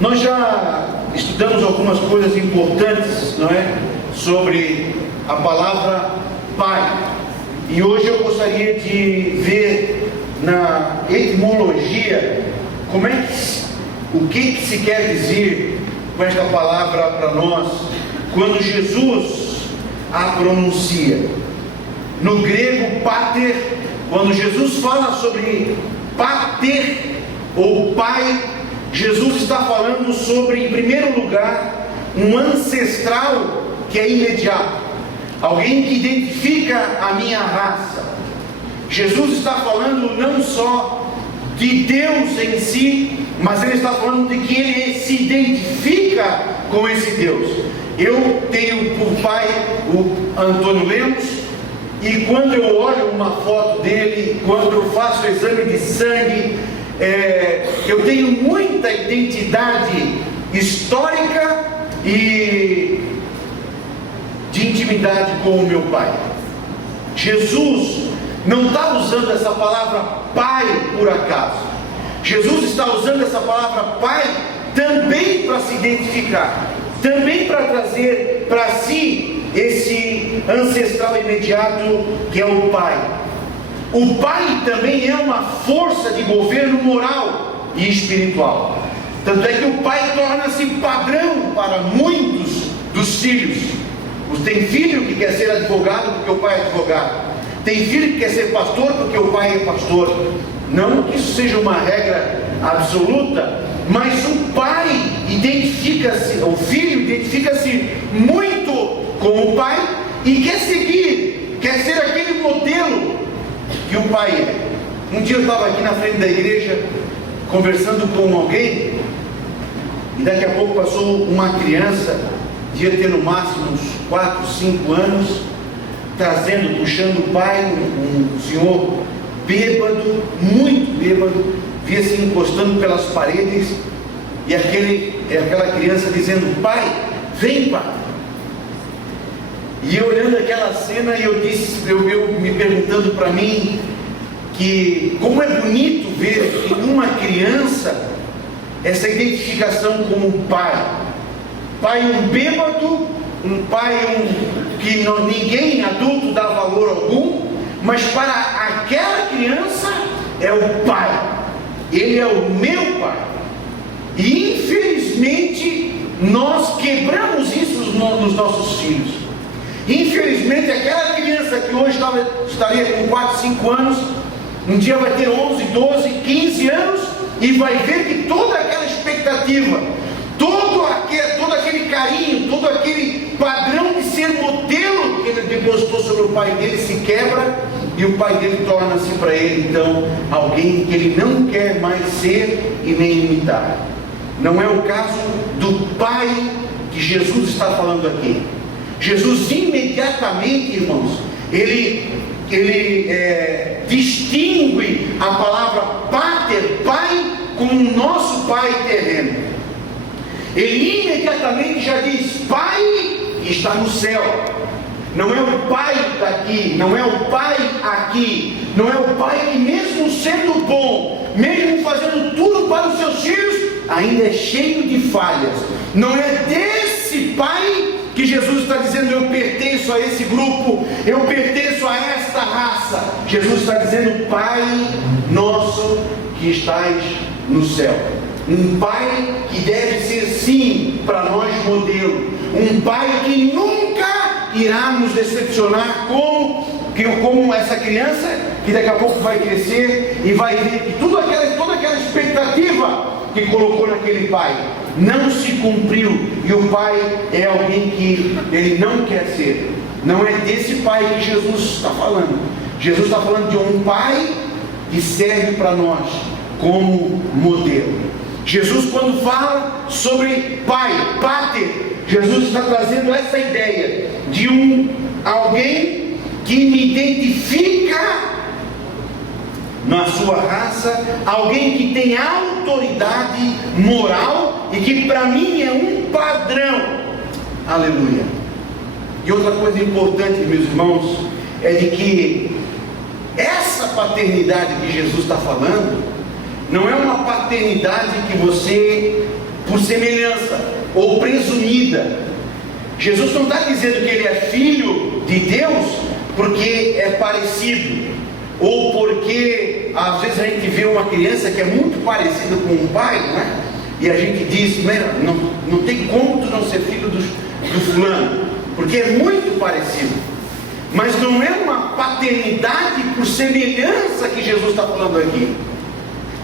Nós já estudamos algumas coisas importantes, não é? Sobre a palavra Pai. E hoje eu gostaria de ver na etimologia o que se quer dizer com esta palavra para nós quando Jesus a pronuncia. No grego, pater, quando Jesus fala sobre pater ou pai, Jesus está falando sobre, em primeiro lugar, um ancestral que é imediato, alguém que identifica a minha raça. Jesus está falando não só de Deus em si, mas ele está falando de que ele se identifica com esse Deus. Eu tenho por pai o Antônio Lemos, e quando eu olho uma foto dele, quando eu faço o exame de sangue, eu tenho muita identidade histórica e de intimidade com o meu pai. Jesus não está usando essa palavra pai por acaso. Jesus está usando essa palavra pai também para se identificar, também para trazer para si esse ancestral imediato que é o pai. O pai também é uma força de governo moral e espiritual. Tanto é que o pai torna-se padrão para muitos dos filhos. Tem filho que quer ser advogado porque o pai é advogado. Tem filho que quer ser pastor porque o pai é pastor. Não que isso seja uma regra absoluta, mas o pai identifica-se, o filho identifica-se muito com o pai e quer seguir, quer ser aquele modelo que o pai é. Um dia eu estava aqui na frente da igreja conversando com alguém, e daqui a pouco passou uma criança, devia ter no máximo uns 4, 5 anos, puxando o pai, um senhor bêbado, muito bêbado, via se encostando pelas paredes, e aquela criança dizendo: pai, vem pai. E eu olhando aquela cena, eu me perguntando para mim, que como é bonito ver em uma criança essa identificação como um pai. Pai um bêbado, um pai que ninguém adulto dá valor algum, mas para aquela criança é o pai. Ele é o meu pai. E infelizmente nós quebramos isso nos nossos filhos. Infelizmente aquela criança que hoje estaria com 4, 5 anos, um dia vai ter 11, 12, 15 anos e vai ver que toda aquela expectativa, todo aquele carinho, todo aquele padrão de ser modelo que ele depositou sobre o pai dele se quebra, e o pai dele torna-se para ele então alguém que ele não quer mais ser e nem imitar. Não é o caso do pai que Jesus está falando aqui. Jesus imediatamente, irmãos, ele distingue a palavra pater, pai, com o nosso pai terreno. Ele imediatamente já diz: pai que está no céu. Não é o pai daqui, não é o pai aqui, não é o pai que, mesmo sendo bom, mesmo fazendo tudo para os seus filhos, ainda é cheio de falhas. Não é desse pai que Jesus está dizendo: eu pertenço a esse grupo, eu pertenço a esta raça. Jesus está dizendo: Pai nosso que estais no céu. Um pai que deve ser sim para nós modelo, um pai que nunca irá nos decepcionar como essa criança que daqui a pouco vai crescer e vai ver que toda aquela expectativa que colocou naquele pai não se cumpriu, e o pai é alguém que ele não quer ser. Não é desse pai que Jesus está falando. Jesus está falando de um pai que serve para nós como modelo. Jesus, quando fala sobre pai, pater, Jesus está trazendo essa ideia de alguém que me identifica na sua raça, alguém que tem autoridade moral e que para mim é um padrão. Aleluia. E outra coisa importante, meus irmãos, é de que essa paternidade que Jesus está falando não é uma paternidade que você, por semelhança, ou presumida. Jesus não está dizendo que ele é filho de Deus porque é parecido, ou porque às vezes a gente vê uma criança que é muito parecida com um pai, não é? E a gente diz, não tem como tu não ser filho do fulano, porque é muito parecido. Mas não é uma paternidade por semelhança que Jesus está falando aqui.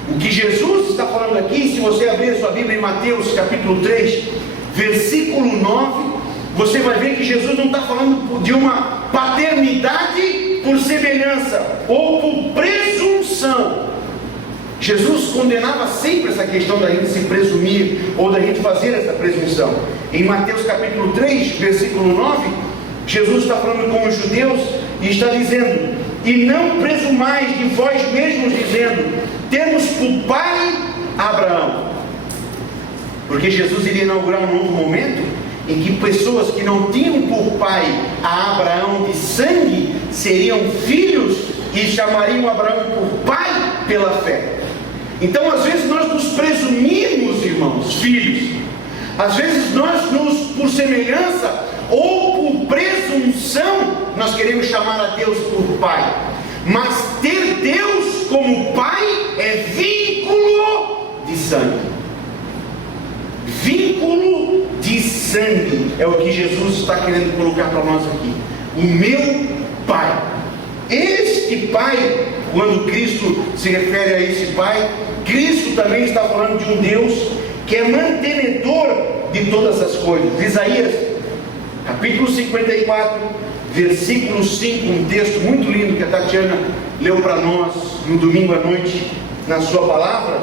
O que Jesus está falando aqui, se você abrir a sua Bíblia em Mateus capítulo 3, versículo 9, você vai ver que Jesus não está falando de uma paternidade por semelhança ou por presunção. Jesus condenava sempre essa questão da gente se presumir ou da gente fazer essa presunção. Em Mateus capítulo 3, versículo 9, Jesus está falando com os judeus e está dizendo: e não presumais de vós mesmos, dizendo, temos por pai Abraão. Porque Jesus iria inaugurar um novo momento em que pessoas que não tinham por pai a Abraão de sangue seriam filhos e chamariam Abraão por pai pela fé. Então às vezes nós nos presumimos, irmãos, filhos. Às vezes nós por semelhança ou por presunção nós queremos chamar a Deus por pai. Mas ter Deus como pai é vínculo de sangue. Vínculo de sangue é o que Jesus está querendo colocar para nós aqui. O meu pai. Este pai, quando Cristo se refere a esse pai, Cristo também está falando de um Deus que é mantenedor de todas as coisas. Isaías capítulo 54, versículo 5, um texto muito lindo que a Tatiana leu para nós no domingo à noite na sua palavra.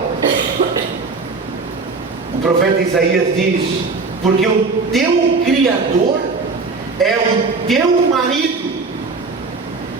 O profeta Isaías diz: porque o teu Criador é o teu marido.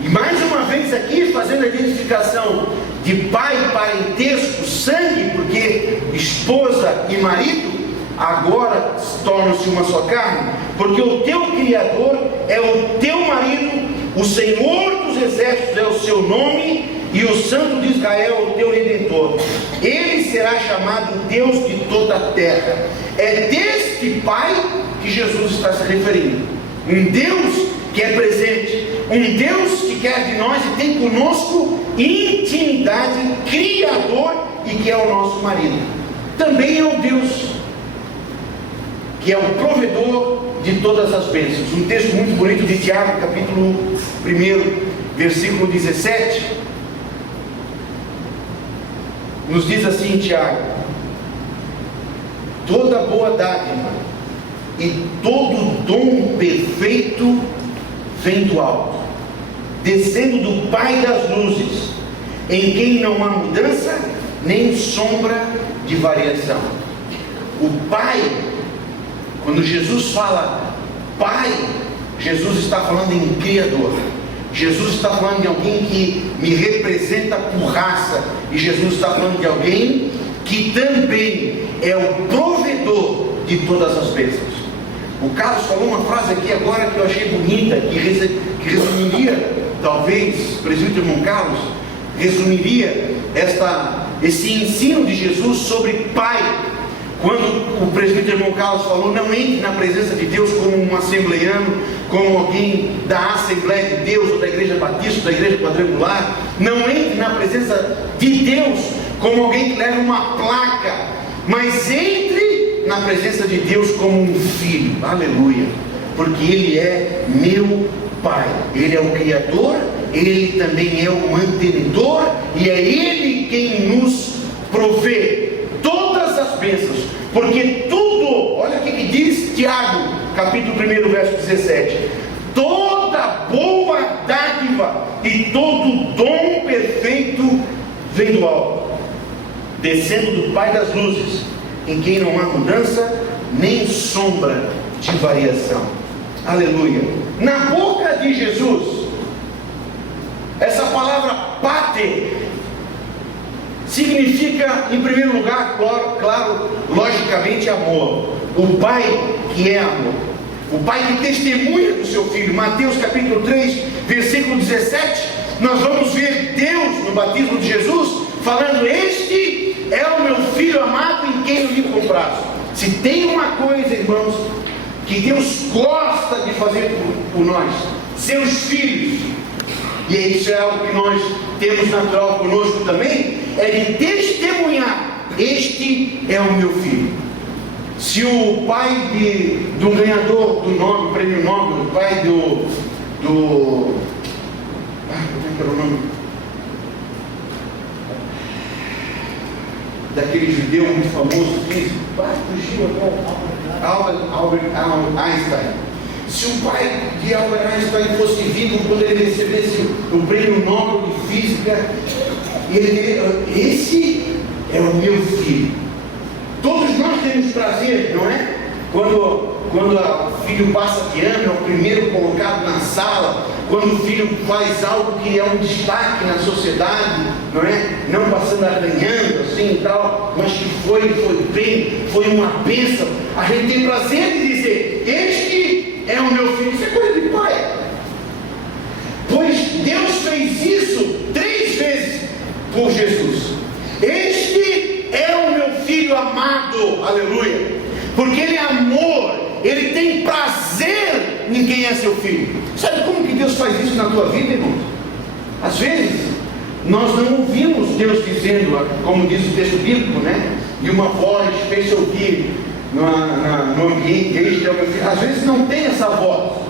E mais uma vez aqui fazendo a identificação de pai, parentesco, sangue, porque esposa e marido agora tornam-se uma só carne. Porque o teu Criador é o teu marido, o Senhor dos exércitos é o seu nome, e o Santo de Israel é o teu Redentor. Ele será chamado Deus de toda a terra. É deste Pai que Jesus está se referindo. Um Deus que é presente, um Deus que quer de nós e tem conosco intimidade, Criador, e que é o nosso marido. Também é o Deus que é o provedor de todas as bênçãos. Um texto muito bonito de Tiago, capítulo 1, versículo 17, nos diz assim, Tiago: toda boa dádiva e todo dom perfeito vem do alto, descendo do Pai das luzes, em quem não há mudança nem sombra de variação. O Pai, quando Jesus fala Pai, Jesus está falando em Criador. Jesus está falando de alguém que me representa por raça. E Jesus está falando de alguém que também é o provedor de todas as bênçãos. O Carlos falou uma frase aqui agora que eu achei bonita, que resumiria, talvez, presbítero irmão Carlos, resumiria esse ensino de Jesus sobre Pai. Quando o presbítero irmão Carlos falou: não entre na presença de Deus como um assembleiano, como alguém da Assembleia de Deus, ou da Igreja Batista, ou da Igreja Quadrangular. Não entre na presença de Deus como alguém que leva uma placa, mas entre na presença de Deus como um filho. Aleluia! Porque Ele é meu Pai. Ele é o Criador, Ele também é o mantenedor, e é Ele quem nos provê todas as bênçãos, porque tudo, olha o que diz Tiago, capítulo 1, verso 17: toda boa dádiva e todo dom perfeito vem do alto, descendo do Pai das luzes, em quem não há mudança nem sombra de variação. Aleluia! Na boca de Jesus, essa palavra pater significa, em primeiro lugar, claro, logicamente, amor. O Pai que é amor, o Pai que testemunha do seu Filho. Mateus capítulo 3, versículo 17, nós vamos ver Deus no batismo de Jesus falando: este é o meu Filho amado em quem eu me comprazo. Se tem uma coisa, irmãos, que Deus gosta de fazer por nós, seus filhos, e isso é algo que nós temos natural conosco também, é de testemunhar: este é o meu filho. Se o pai de um ganhador do Nobel, prêmio Nobel, o pai como é que era o nome? Daquele judeu muito famoso, físico, Albert Einstein. Se o pai de Albert Einstein fosse vivo quando ele recebesse o prêmio Nobel de Física, ele diria: esse é o meu filho. Todos nós temos prazer, não é? Quando o filho passa de ano, é o primeiro colocado na sala, quando o filho faz algo que é um destaque na sociedade, não é? Não passando arranhando assim e tal, mas que foi bem, foi uma bênção. A gente tem prazer de dizer: este é o meu filho. Isso é coisa de pai. Pois Deus fez isso 3 vezes por Jesus. Este é o meu filho amado, aleluia. Porque Ele é amor, Ele tem prazer em quem é seu filho. Sabe como que Deus faz isso na tua vida, irmãos? Às vezes, nós não ouvimos Deus dizendo, como diz o texto bíblico, né? E uma voz fez-se ouvir no ambiente: este é o meu filho. Às vezes não tem essa voz.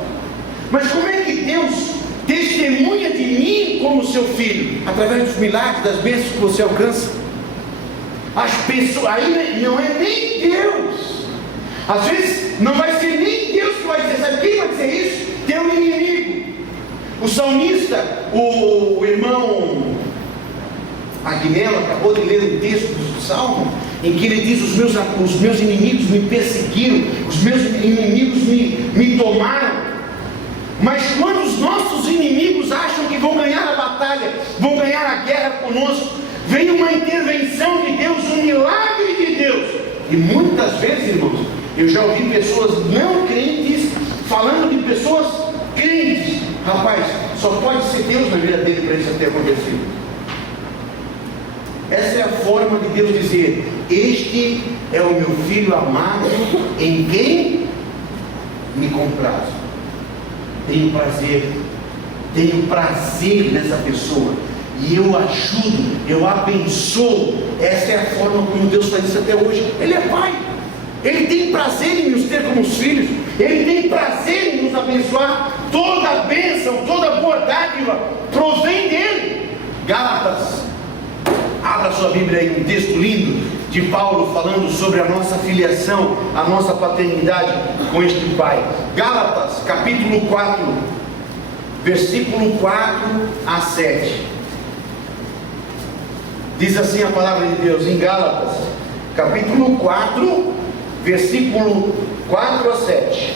Mas como é que Deus testemunha de mim como seu filho? Através dos milagres, das bênçãos que você alcança. As pessoas, aí não é nem Deus. Às vezes não vai ser nem Deus que vai dizer. Sabe quem vai dizer isso? Teu inimigo. O salmista, o irmão Agnello acabou de ler um texto do Salmo, em que ele diz: os meus inimigos me perseguiram, os meus inimigos me tomaram. Mas quando os nossos inimigos acham que vão ganhar a batalha, vão ganhar a guerra conosco, vem uma intervenção de Deus, um milagre de Deus. E muitas vezes, irmãos, eu já ouvi pessoas não crentes falando de pessoas crentes: rapaz, só pode ser Deus na vida dele para isso ter acontecido. Essa é a forma de Deus dizer: este é o meu filho amado, em quem me comprazo. Tenho prazer nessa pessoa, e eu ajudo, eu abençoo. Essa é a forma como Deus faz isso até hoje. Ele é pai, Ele tem prazer em nos ter como os filhos, Ele tem prazer em nos abençoar. Toda a bênção, toda boa dádiva provém dEle. Gálatas, abra sua Bíblia aí, um texto lindo de Paulo falando sobre a nossa filiação, a nossa paternidade com este Pai. Gálatas, capítulo 4, versículo 4 a 7. Diz assim a palavra de Deus em Gálatas, capítulo 4, versículo 4 a 7.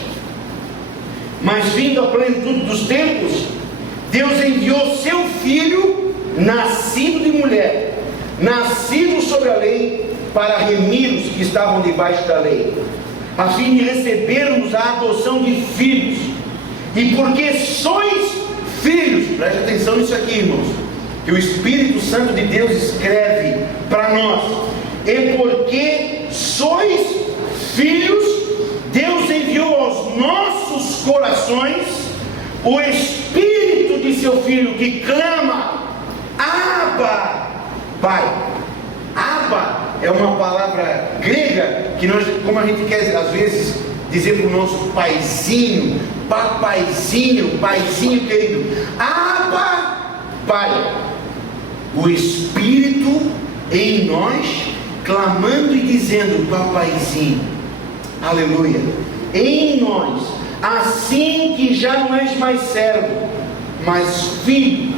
Mas vindo a plenitude dos tempos, Deus enviou seu Filho, nascido de mulher, nascido sobre a lei, para remir os que estavam debaixo da lei, a fim de recebermos a adoção de filhos. E porque sois filhos, preste atenção nisso aqui, irmãos, que o Espírito Santo de Deus escreve para nós: e porque sois filhos, Deus enviou aos nossos corações o Espírito de seu Filho, que clama: Abba, Pai. Abba é uma palavra grega que nós, como a gente quer às vezes dizer para o nosso paizinho, papaizinho, paizinho querido, Abba, Pai. O Espírito em nós, clamando e dizendo: papaizinho, aleluia, em nós, assim que já não és mais servo, mas filho,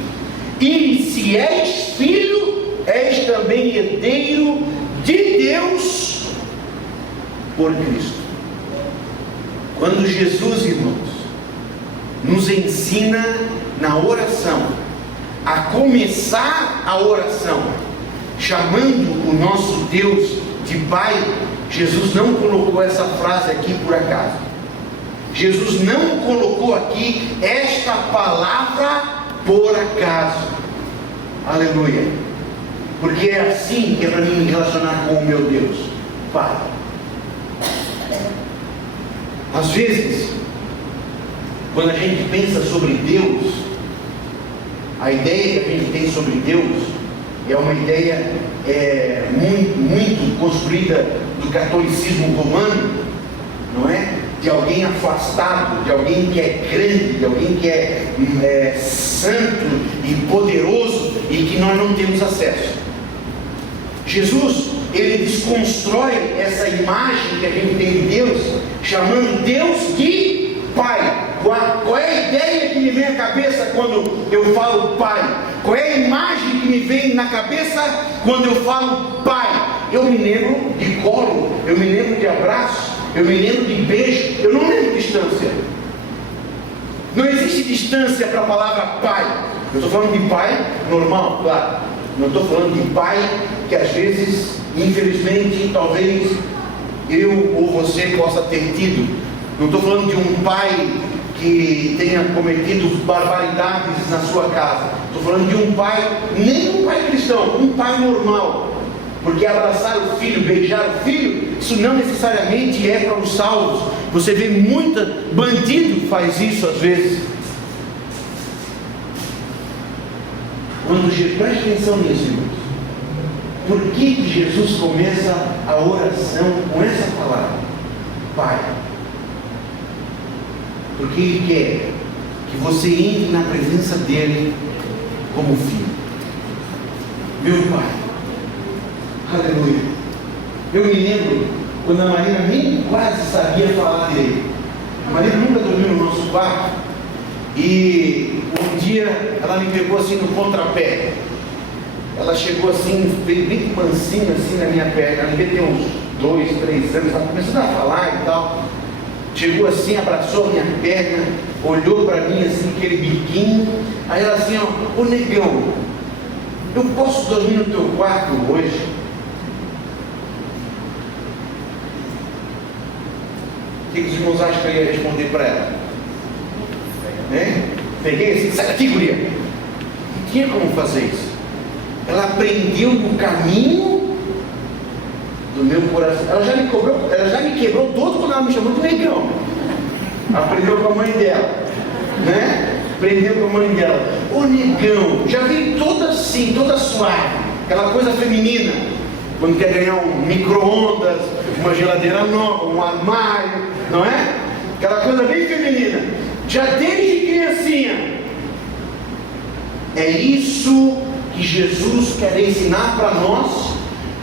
e se és filho, és também herdeiro de Deus por Cristo. Quando Jesus, irmãos, nos ensina na oração, a começar a oração, chamando o nosso Deus de Pai, Jesus não colocou essa frase aqui por acaso. Jesus não colocou aqui esta palavra por acaso. Aleluia. Porque é assim que é para mim me relacionar com o meu Deus, Pai. Às vezes, quando a gente pensa sobre Deus, a ideia que a gente tem sobre Deus é uma ideia muito construída do catolicismo romano, não é? De alguém afastado, de alguém que é grande, de alguém que é santo e poderoso e que nós não temos acesso. Jesus, ele desconstrói essa imagem que a gente tem de Deus, chamando Deus de Pai. Qual é a ideia que me vem à cabeça quando eu falo Pai? Qual é a imagem que me vem na cabeça quando eu falo Pai? Eu me lembro de colo, eu me lembro de abraço, eu me lembro de beijo, eu não lembro de distância. Não existe distância para a palavra Pai. Eu estou falando de Pai normal, claro. Não estou falando de Pai que às vezes, infelizmente, talvez eu ou você possa ter tido. Não estou falando de um pai que tenha cometido barbaridades na sua casa. Estou falando de um pai, nem um pai cristão, um pai normal. Porque abraçar o filho, beijar o filho, isso não necessariamente é para os salvos. Você vê muita bandido faz isso às vezes. Preste atenção nisso, irmãos. Por que Jesus começa a oração com essa palavra? Pai. Porque Ele quer que você entre na presença dEle como filho. Meu Pai. Aleluia. Eu me lembro quando a Marina nem quase sabia falar dele. A Marina nunca dormiu no nosso quarto. E um dia ela me pegou assim no contrapé. Ela chegou assim, bem mansinha assim na minha perna. Ela devia ter uns 2, 3 anos, estava começando a falar e tal. Chegou assim, abraçou a minha perna, olhou para mim assim, aquele biquinho. Aí ela assim, ó, ô negão, eu posso dormir no teu quarto hoje? O que os irmãos acham que eu ia responder para ela? Peguei assim, sai daqui, guria. Não tinha como fazer isso. Ela aprendeu no caminho do meu coração. Ela já me quebrou todo quando ela me chamou de negão. Aprendeu com a mãe dela, né? Aprendeu com a mãe dela. Ô negão, já veio toda assim, toda suave, aquela coisa feminina. Quando quer ganhar um micro-ondas, uma geladeira nova, um armário, não é? Aquela coisa bem feminina. Já desde criancinha. É isso que Jesus quer ensinar para nós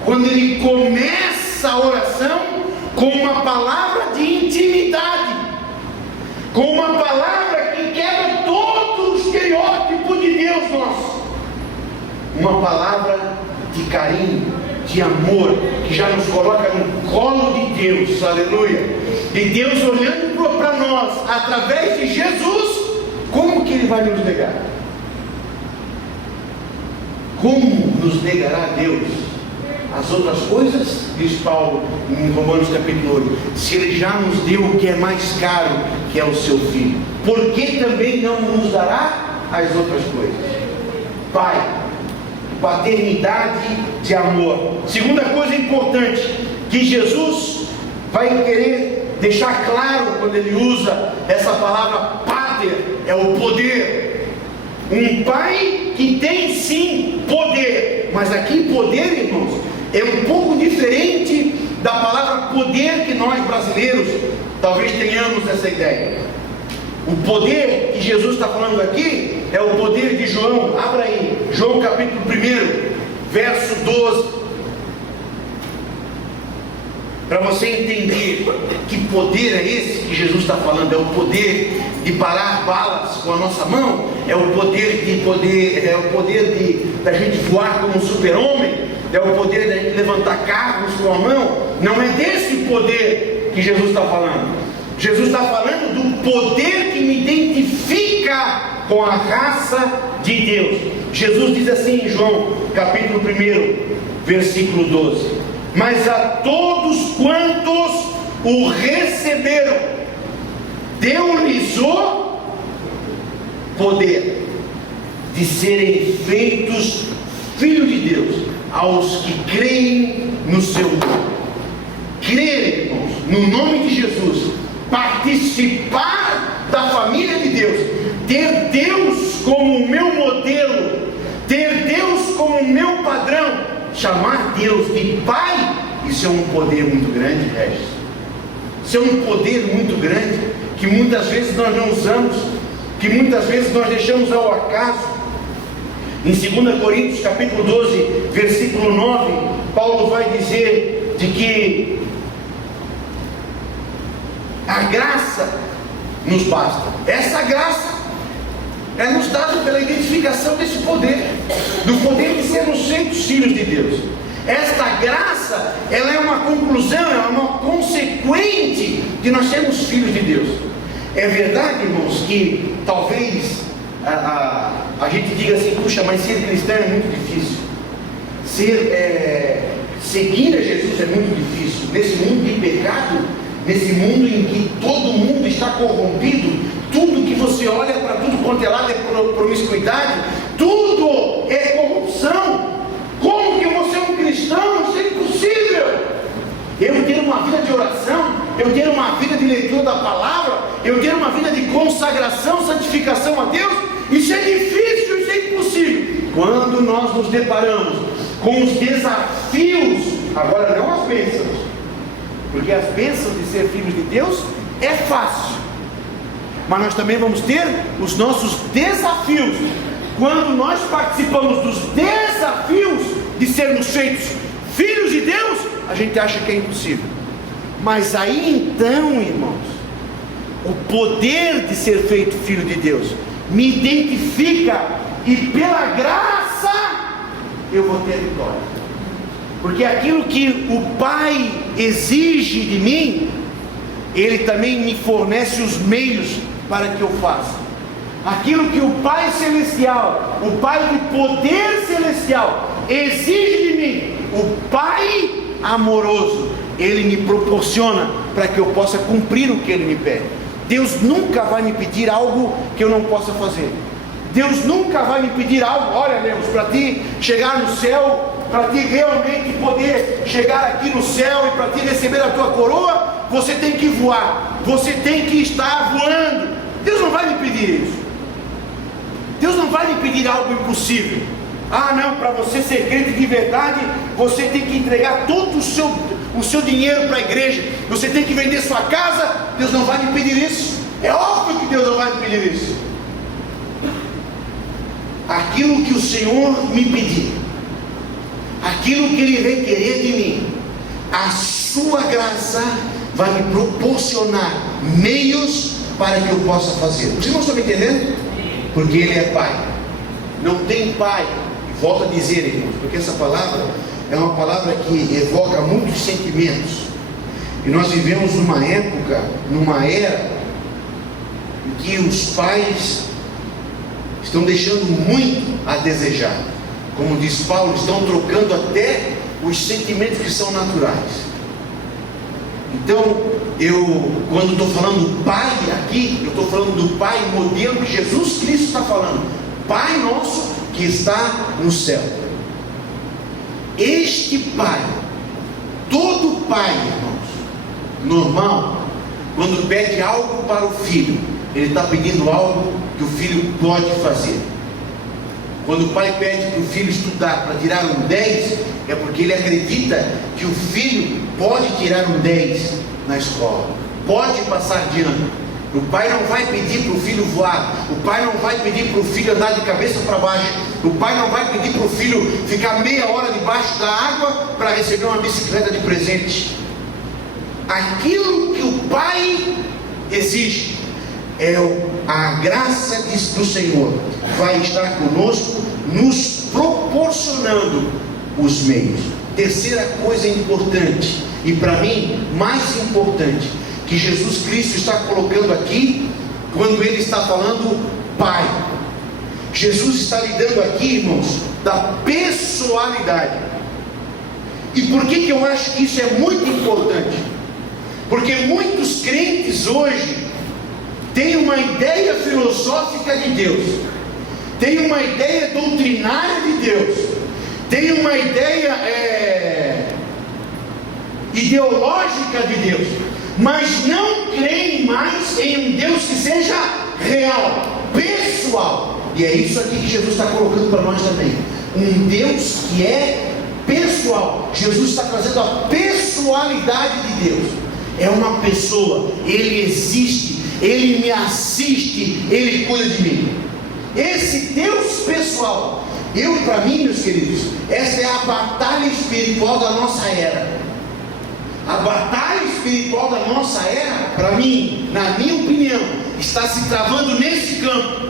quando Ele começa a oração com uma palavra de intimidade, com uma palavra que quebra todo o estereótipo de Deus nosso, uma palavra de carinho, de amor, que já nos coloca no colo de Deus, aleluia. E Deus olhando para nós através de Jesus, como que Ele vai nos negar? Como nos negará Deus as outras coisas? Diz Paulo em Romanos capítulo 8: se Ele já nos deu o que é mais caro, que é o seu Filho, por que também não nos dará as outras coisas? Pai, paternidade de amor. Segunda coisa importante que Jesus vai querer deixar claro quando Ele usa essa palavra pater, é o poder. Um pai que tem sim poder, mas aqui poder, irmãos, é um pouco diferente da palavra poder que nós brasileiros talvez tenhamos essa ideia. O poder que Jesus está falando aqui é o poder de João. Abra aí, João capítulo 1, verso 12. Para você entender que poder é esse que Jesus está falando. É o poder de parar balas com a nossa mão, é o poder da gente voar como um super-homem, é o poder da gente levantar carros com a mão. Não é desse poder que Jesus está falando. Jesus está falando do poder que me identifica com a raça de Deus. Jesus diz assim em João capítulo 1, versículo 12: mas a todos quantos o receberam, deu-lhes o poder de serem feitos filhos de Deus, aos que creem no seu nome. Crer, irmãos, no nome de Jesus, participar da família de Deus, ter Deus como o meu modelo, ter Deus como o meu padrão, chamar Deus de Pai, isso é um poder muito grande, Regis. Isso é um poder muito grande, que muitas vezes nós não usamos, que muitas vezes nós deixamos ao acaso. Em 2 Coríntios capítulo 12, versículo 9, Paulo vai dizer de que a graça nos basta. Essa graça é nos dada pela identificação desse poder, do poder de sermos feitos filhos de Deus. Esta graça, ela é uma conclusão, ela é uma consequente de nós sermos filhos de Deus. É verdade, irmãos, que talvez a gente diga assim: puxa, mas ser cristão é muito difícil, seguir a Jesus é muito difícil, nesse mundo de pecado, nesse mundo em que todo mundo está corrompido, tudo que você olha para tudo quanto é lado é promiscuidade, tudo é corrupção. Como que você é um cristão? Isso é impossível. Eu ter uma vida de oração, eu ter uma vida de leitura da palavra, eu ter uma vida de consagração, santificação a Deus, isso é difícil, isso é impossível. Quando nós nos deparamos com os desafios, agora não as bênçãos, porque as bênçãos de ser filhos de Deus é fácil, mas nós também vamos ter os nossos desafios. Quando nós participamos dos desafios de sermos feitos filhos de Deus, a gente acha que é impossível. Mas aí então, irmãos, o poder de ser feito filho de Deus me identifica, e pela graça eu vou ter vitória. Porque aquilo que o Pai exige de mim, Ele também me fornece os meios para que eu faça. Aquilo que o Pai Celestial, o Pai de poder celestial, exige de mim, o Pai amoroso, Ele me proporciona para que eu possa cumprir o que Ele me pede. Deus nunca vai me pedir algo que eu não possa fazer. Deus nunca vai me pedir algo: olha, Deus, para ti chegar no céu, para ti realmente poder chegar aqui no céu e para ti receber a tua coroa, você tem que voar, você tem que estar voando. Deus não vai me pedir isso. Deus não vai me pedir algo impossível. Ah, não, para você ser crente de verdade, você tem que entregar todo o seu dinheiro para a igreja, você tem que vender sua casa. Deus não vai me pedir isso. É óbvio que Deus não vai me pedir isso. Aquilo que o Senhor me pedir, aquilo que Ele requerer de mim, a sua graça vai me proporcionar meios para que eu possa fazer. Os irmãos estão me entendendo? Porque Ele é Pai. Não tem pai, volto a dizer, irmãos, porque essa palavra é uma palavra que evoca muitos sentimentos. E nós vivemos numa época, numa era, em que os pais estão deixando muito a desejar. Como diz Paulo, estão trocando até os sentimentos que são naturais. Então, quando estou falando Pai aqui, eu estou falando do Pai modelo que Jesus Cristo está falando. Pai nosso que está no céu. Este Pai, todo pai, irmãos, normal, quando pede algo para o filho, ele está pedindo algo que o filho pode fazer. Quando o pai pede para o filho estudar para tirar um 10, é porque ele acredita que o filho pode tirar um 10 na escola, pode passar de ano. O pai não vai pedir para o filho voar, o pai não vai pedir para o filho andar de cabeça para baixo, o pai não vai pedir para o filho ficar meia hora debaixo da água para receber uma bicicleta de presente. Aquilo que o pai exige é a graça do Senhor vai estar conosco, nos proporcionando os meios. Terceira coisa importante, e para mim mais importante, que Jesus Cristo está colocando aqui, quando Ele está falando Pai. Jesus está lidando aqui, irmãos, da pessoalidade. E por que eu acho que isso é muito importante? Porque muitos crentes hoje têm uma ideia filosófica de Deus, têm uma ideia doutrinária de Deus, têm uma ideia ideológica de Deus, mas não creem mais em um Deus que seja real, pessoal. E é isso aqui que Jesus está colocando para nós também. Um Deus que é pessoal. Jesus está trazendo a pessoalidade de Deus. É uma pessoa, Ele existe, Ele me assiste, Ele cuida de mim. Esse Deus pessoal, para mim, meus queridos, essa é a batalha espiritual da nossa era. A batalha espiritual da nossa era, para mim, na minha opinião, está se travando nesse campo,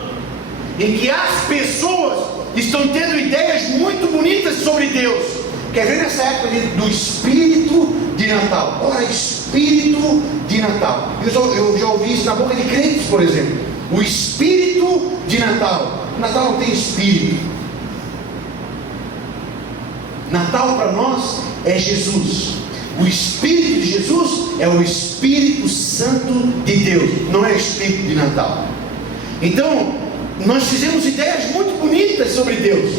em que as pessoas estão tendo ideias muito bonitas sobre Deus. Quer ver nessa época do espírito de Natal? Ora, espírito de Natal. Eu já ouvi isso na boca de crentes, por exemplo. O espírito de Natal. Natal não tem espírito. Natal para nós é Jesus. O Espírito de Jesus é o Espírito Santo de Deus, não é o Espírito de Natal. Então, nós fizemos ideias muito bonitas sobre Deus.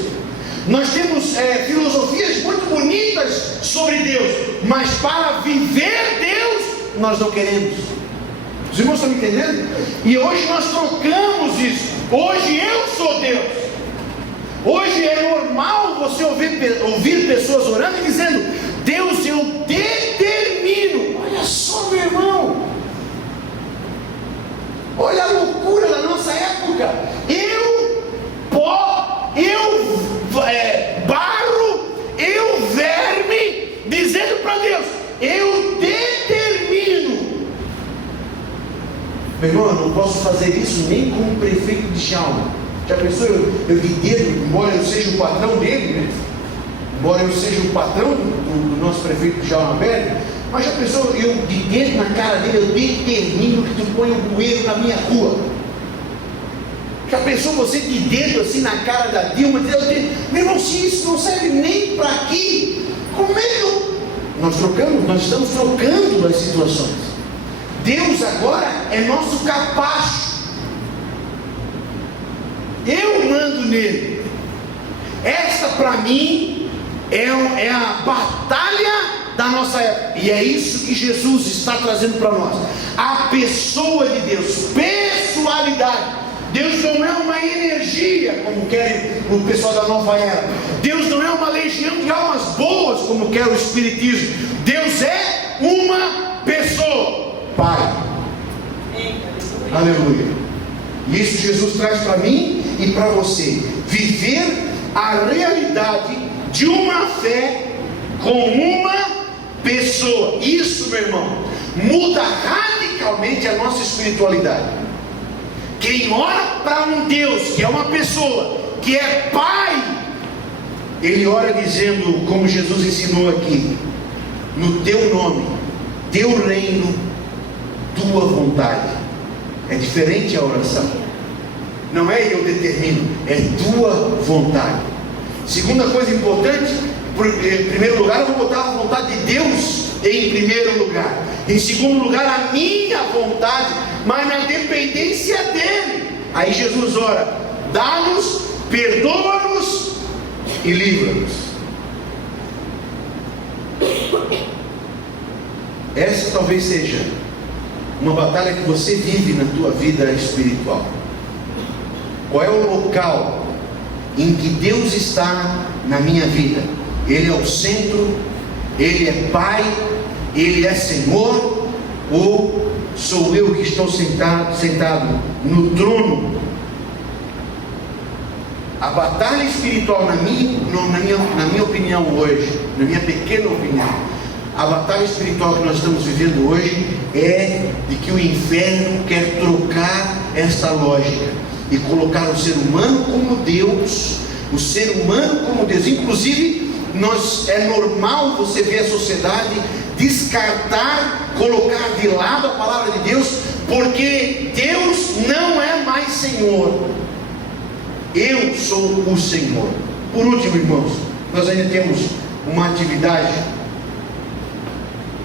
Nós temos filosofias muito bonitas sobre Deus, mas para viver Deus, nós não queremos. Os irmãos estão me entendendo? E hoje nós trocamos isso. Hoje eu sou Deus. Hoje é normal você ouvir pessoas orando e dizendo: Deus, eu determino. Olha só, meu irmão, olha a loucura da nossa época. Barro, verme, dizendo para Deus: eu determino. Meu irmão, eu não posso fazer isso nem com o prefeito de Chalma. Já pensou, eu de dedo, embora eu seja o patrão dele, né? Embora eu seja o patrão do nosso prefeito de Chalma Velho, mas já pensou, eu de dedo na cara dele, eu determino que tu põe o bueiro na minha rua. Já pensou você de dedo assim na cara da Dilma, dizendo: meu irmão, se isso não serve nem para aqui, como é que eu... Nós estamos trocando as situações. Deus agora é nosso capacho. Eu mando nele. Esta para mim é a batalha da nossa época. E é isso que Jesus está trazendo para nós. A pessoa de Deus, pessoalidade. Deus não é uma energia, como quer o pessoal da nova era. Deus não é uma legião de almas boas, como quer o Espiritismo. Deus é uma pessoa. Pai. Aleluia. E isso Jesus traz para mim e para você. Viver a realidade de uma fé com uma pessoa. Isso, meu irmão, muda radicalmente a nossa espiritualidade. Quem ora para um Deus que é uma pessoa, que é Pai, ele ora dizendo, como Jesus ensinou aqui: no teu nome, teu reino, tua vontade. É diferente a oração. Não é eu determino, é tua vontade. Segunda coisa importante, em primeiro lugar, eu vou botar a vontade de Deus em primeiro lugar. Em segundo lugar, a minha vontade, mas na dependência dele. Aí Jesus ora: dá-nos, perdoa-nos e livra-nos. Essa talvez seja uma batalha que você vive na tua vida espiritual. Qual é o local em que Deus está na minha vida? Ele é o centro, Ele é Pai, Ele é Senhor, ou sou eu que estou sentado no trono? A batalha espiritual, na minha opinião hoje, na minha pequena opinião, a batalha espiritual que nós estamos vivendo hoje é de que o inferno quer trocar esta lógica e colocar o ser humano como Deus, o ser humano como Deus. Inclusive, é normal você ver a sociedade descartar, colocar de lado a palavra de Deus, porque Deus não é mais Senhor. Eu sou o Senhor. Por último, irmãos, nós ainda temos uma atividade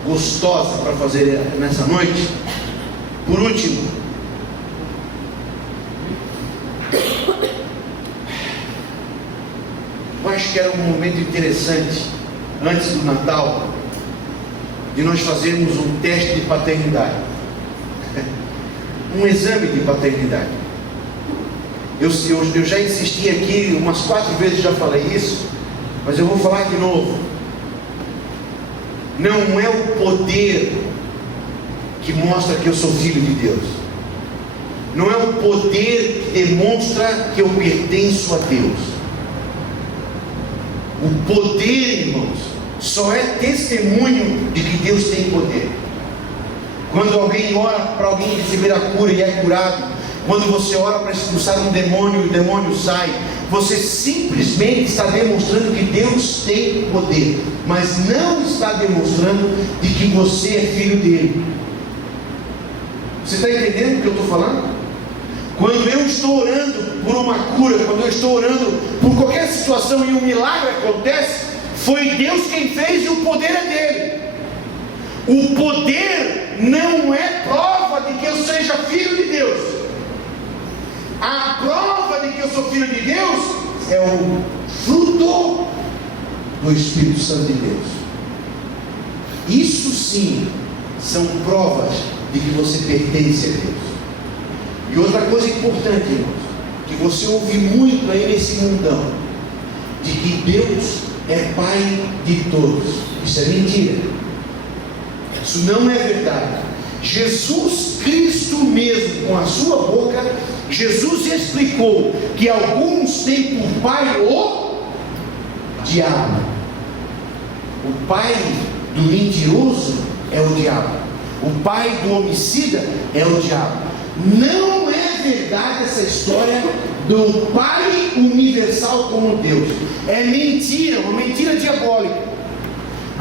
gostosa para fazer nessa noite. Por último, eu acho que era um momento interessante, antes do Natal, de nós fazermos um teste de paternidade. Um exame de paternidade. Eu já insisti aqui umas 4 vezes, já falei isso, mas eu vou falar de novo. Não é o poder que mostra que eu sou filho de Deus. Não é o poder que demonstra que eu pertenço a Deus. O poder, irmãos, só é testemunho de que Deus tem poder. Quando alguém ora para alguém receber a cura e é curado, quando você ora para expulsar um demônio e o demônio sai, você simplesmente está demonstrando que Deus tem poder, mas não está demonstrando de que você é filho dele. Você está entendendo o que eu estou falando? Quando eu estou orando por uma cura, quando eu estou orando por qualquer situação e um milagre acontece, foi Deus quem fez e o poder é dele. O poder não é prova de que eu seja filho de Deus. A prova de que eu sou filho de Deus é o fruto do Espírito Santo de Deus. Isso sim são provas de que você pertence a Deus. E outra coisa importante, irmãos, que você ouve muito aí nesse mundão, de que Deus é Pai de todos. Isso é mentira. Isso não é verdade. Jesus Cristo mesmo, com a sua boca, Jesus explicou que alguns têm por pai o diabo. O pai do mentiroso é o diabo. O pai do homicida é o diabo. Não é verdade essa história do Pai universal como Deus. É mentira, uma mentira diabólica.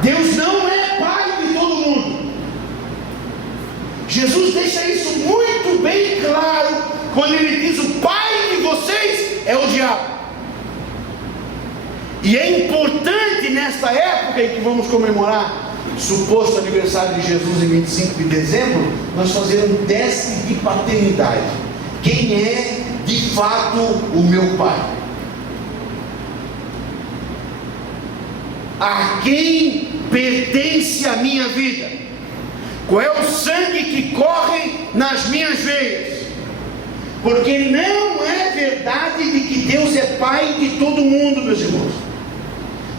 Deus não é Pai de todo mundo. Jesus deixa isso muito bem claro quando ele diz: o pai de vocês é o diabo. E é importante nesta época em que vamos comemorar o suposto aniversário de Jesus em 25 de dezembro, nós fazer um teste de paternidade. Quem é de fato o meu pai? A quem pertence a minha vida? Qual é o sangue que corre nas minhas veias? Porque não é verdade de que Deus é pai de todo mundo, meus irmãos.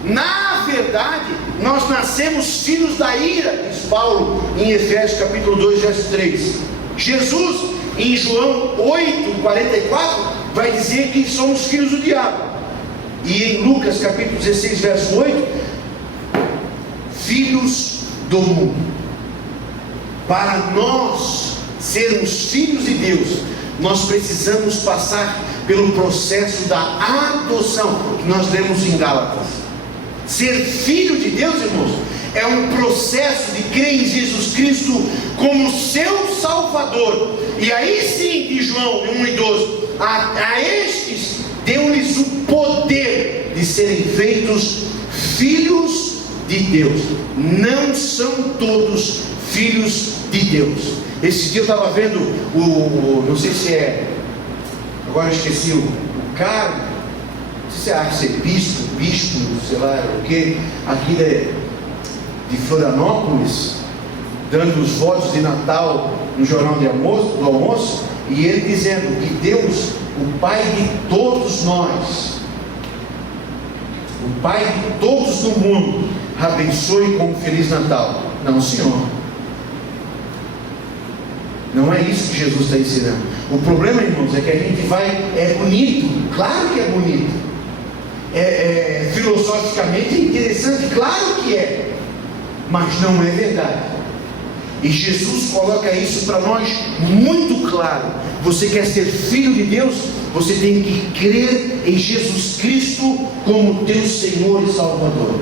Na verdade, nós nascemos filhos da ira, diz Paulo em Efésios capítulo 2, verso 3. Jesus, em João 8, 44, vai dizer que somos filhos do diabo. E em Lucas capítulo 16, verso 8, filhos do mundo. Para nós sermos filhos de Deus, nós precisamos passar pelo processo da adoção, que nós lemos em Gálatas. Ser filho de Deus, irmãos, é um processo de crer em Jesus Cristo como seu Salvador. E aí sim, de João 1 e 12, a estes deu-lhes o poder de serem feitos filhos de Deus. Não são todos filhos de Deus. Esse dia eu estava vendo não sei se é, agora eu esqueci o cargo, não sei se é arcebispo, bispo, sei lá o que, aqui de Florianópolis, dando os votos de Natal no jornal do almoço, e ele dizendo que Deus, o Pai de todos nós, o Pai de todos do mundo, abençoe com um Feliz Natal. Não, Senhor. Não é isso que Jesus está ensinando. O problema, irmãos, é que a gente vai, é bonito, claro que é bonito, filosoficamente é interessante, claro que é, mas não é verdade. E Jesus coloca isso para nós muito claro. Você quer ser filho de Deus? Você tem que crer em Jesus Cristo como teu Senhor e Salvador.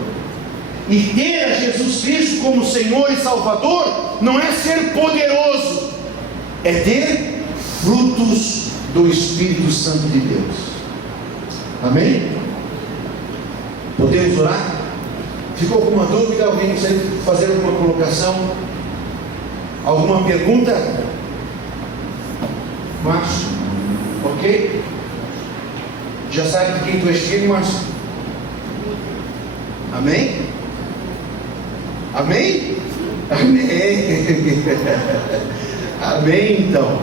E ter a Jesus Cristo como Senhor e Salvador não é ser poderoso, é ter frutos do Espírito Santo de Deus. Amém? Podemos orar? Ficou alguma dúvida? Alguém gostaria de fazer alguma colocação? Alguma pergunta? Márcio? Ok? Já sabe de quem tu és filho, Márcio? Amém? Amém? Amém. Amém, então.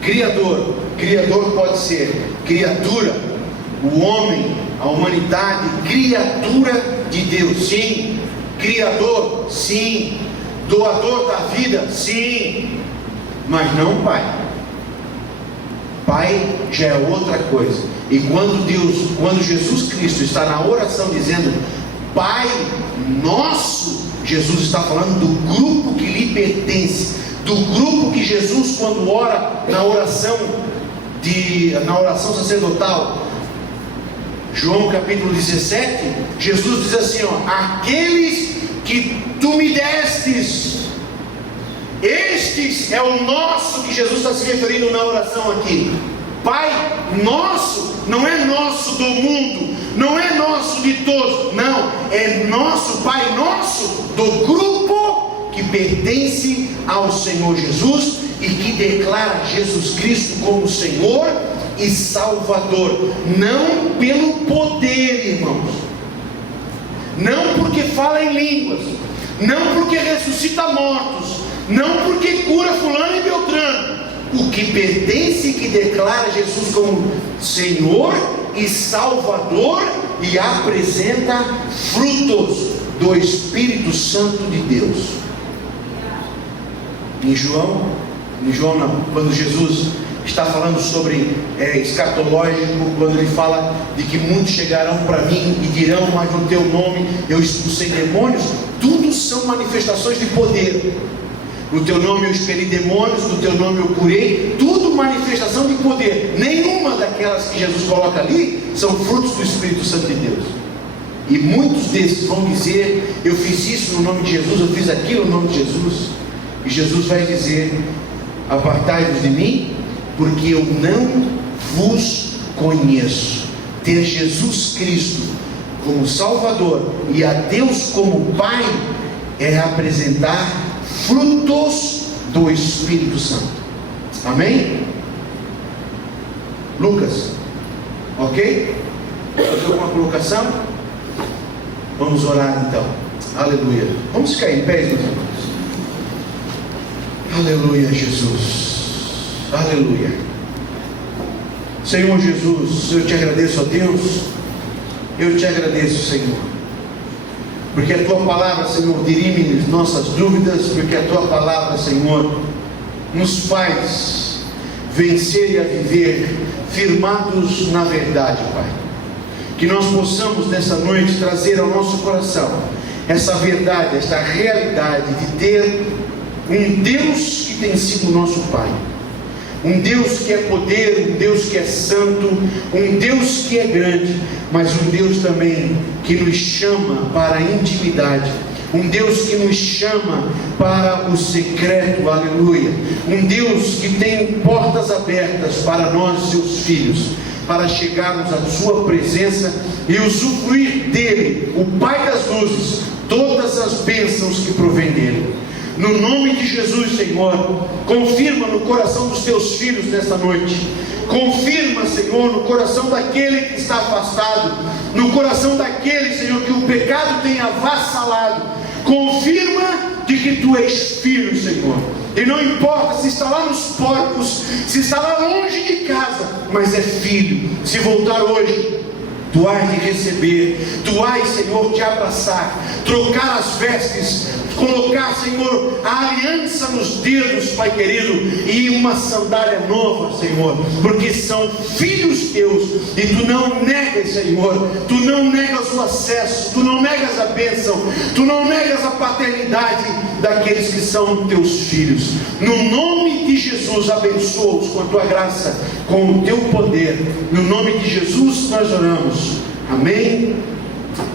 Criador pode ser criatura, o homem, a humanidade, criatura de Deus, sim. Criador, sim. Doador da vida, sim. Mas não Pai. Pai já é outra coisa. E quando Jesus Cristo está na oração dizendo Pai Nosso, Jesus está falando do grupo que lhe pertence, do grupo que Jesus, quando ora na oração sacerdotal, João capítulo 17, Jesus diz assim, aqueles que tu me destes, estes é o nosso, que Jesus está se referindo na oração aqui. Pai nosso, não é nosso do mundo, não é nosso de todos, não, é nosso, Pai nosso, do grupo que pertence ao Senhor Jesus e que declara Jesus Cristo como Senhor e Salvador, não pelo poder, irmãos, não porque fala em línguas, não porque ressuscita mortos, não porque cura fulano e beltrano, o que pertence e que declara Jesus como Senhor e Salvador e apresenta frutos do Espírito Santo de Deus. Em João não, quando Jesus está falando sobre escatológico, quando ele fala de que muitos chegarão para mim e dirão, mas no teu nome eu expulsei demônios, tudo são manifestações de poder. No teu nome eu expeli demônios, no teu nome eu curei, tudo manifestação de poder. Nenhuma daquelas que Jesus coloca ali são frutos do Espírito Santo de Deus. E muitos desses vão dizer, eu fiz isso no nome de Jesus, eu fiz aquilo no nome de Jesus. E Jesus vai dizer, apartai-vos de mim, porque eu não vos conheço. Ter Jesus Cristo como Salvador e a Deus como Pai é apresentar frutos do Espírito Santo. Amém? Lucas, ok? Fazer alguma colocação? Vamos orar então. Aleluia. Vamos ficar em pé, meus irmãos. Aleluia, Jesus. Aleluia. Senhor Jesus, eu te agradeço, ó Deus. Eu te agradeço, Senhor, porque a tua palavra, Senhor, dirime nossas dúvidas, porque a tua palavra, Senhor, nos faz vencer e a viver firmados na verdade, Pai. Que nós possamos nessa noite trazer ao nosso coração essa verdade, esta realidade de ter um Deus que tem sido nosso Pai, um Deus que é poder, um Deus que é santo, um Deus que é grande, mas um Deus também que nos chama para a intimidade, um Deus que nos chama para o secreto, aleluia, um Deus que tem portas abertas para nós, seus filhos, para chegarmos à sua presença e usufruir dele, o Pai das luzes, todas as bênçãos que provém dele. No nome de Jesus, Senhor, confirma no coração dos teus filhos nesta noite. Confirma, Senhor, no coração daquele que está afastado, no coração daquele, Senhor, que o pecado tem avassalado. Confirma de que tu és filho, Senhor. E não importa se está lá nos porcos, se está lá longe de casa, mas é filho. Se voltar hoje, tu hás de receber, tu hás, Senhor, de abraçar, trocar as vestes, colocar, Senhor, a aliança nos dedos, Pai querido, e uma sandália nova, Senhor, porque são filhos teus, e tu não negas, Senhor, tu não negas o acesso, tu não negas a bênção, tu não negas a paternidade daqueles que são teus filhos. No nome de Jesus, abençoa-os com a tua graça, com o teu poder. No nome de Jesus nós oramos. Amém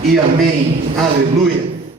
e amém. Aleluia.